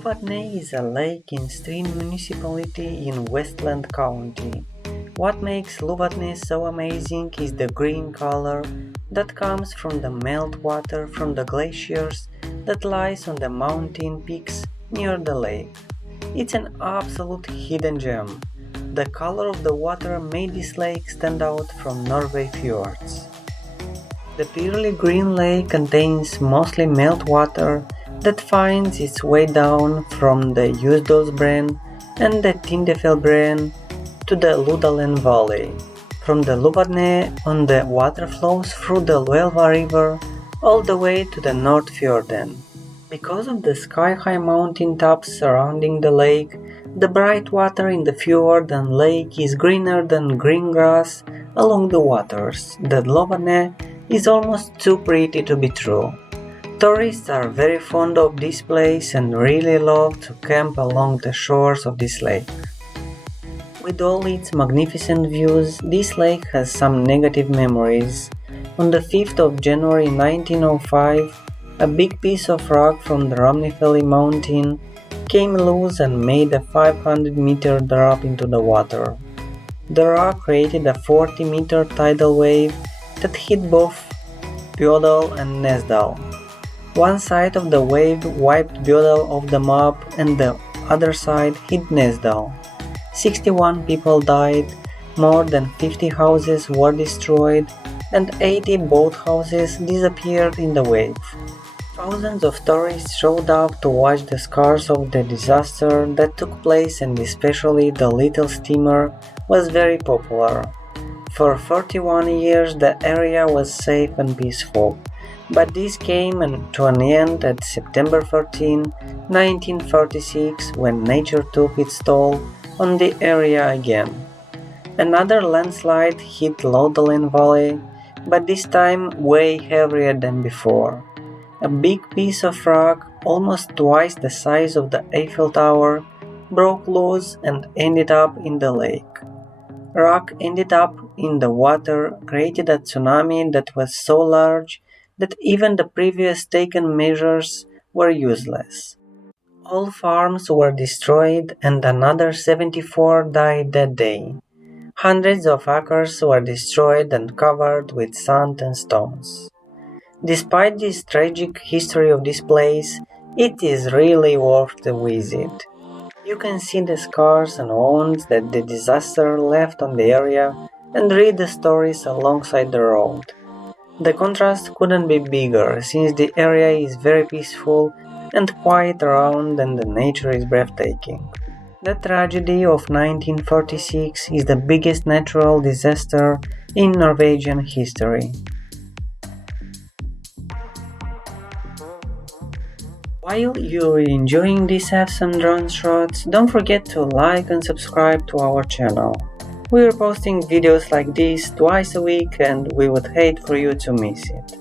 Lovatnet is a lake in Stryn municipality in Westland county. What makes Lovatnet so amazing is the green color that comes from the meltwater from the glaciers that lies on the mountain peaks near the lake. It's an absolute hidden gem. The color of the water made this lake stand out from Norway fjords. The pearly green lake contains mostly meltwater that finds its way down from the Jostedalsbreen and the Tindefjellbreen to the Lodalen valley. From the Lovatnet on the water flows through the Loelva river all the way to the Nordfjorden. Because of the sky-high mountain tops surrounding the lake, the bright water in the fjord and lake is greener than green grass along the waters. The Lovatnet is almost too pretty to be true. Tourists are very fond of this place and really love to camp along the shores of this lake. With all its magnificent views, this lake has some negative memories. On the 5th of January 1905, a big piece of rock from the Nordfjorden mountain came loose and made a 500-meter drop into the water. The rock created a 40-meter tidal wave that hit both Jostedal and Nordfjorden. One side of the wave wiped Jostedal off the map and the other side hit Nordfjorden. 61 people died, more than 50 houses were destroyed, and 80 boathouses disappeared in the wave. Thousands of tourists showed up to watch the scars of the disaster that took place, and especially the little steamer was very popular. For 31 years the area was safe and peaceful. But this came to an end at September 13, 1946, when nature took its toll on the area again. Another landslide hit Lodalen Valley, but this time way heavier than before. A big piece of rock, almost twice the size of the Eiffel Tower, broke loose and ended up in the lake. Rock ended up in the water, created a tsunami that was so large that even the previous taken measures were useless. All farms were destroyed and another 74 died that day. Hundreds of acres were destroyed and covered with sand and stones. Despite this tragic history of this place, it is really worth the visit. You can see the scars and wounds that the disaster left on the area and read the stories alongside the road. The contrast couldn't be bigger, since the area is very peaceful and quiet around and the nature is breathtaking. The tragedy of 1946 is the biggest natural disaster in Norwegian history. While you're enjoying these awesome drone shots, don't forget to like and subscribe to our channel. We're posting videos like this twice a week and we would hate for you to miss it.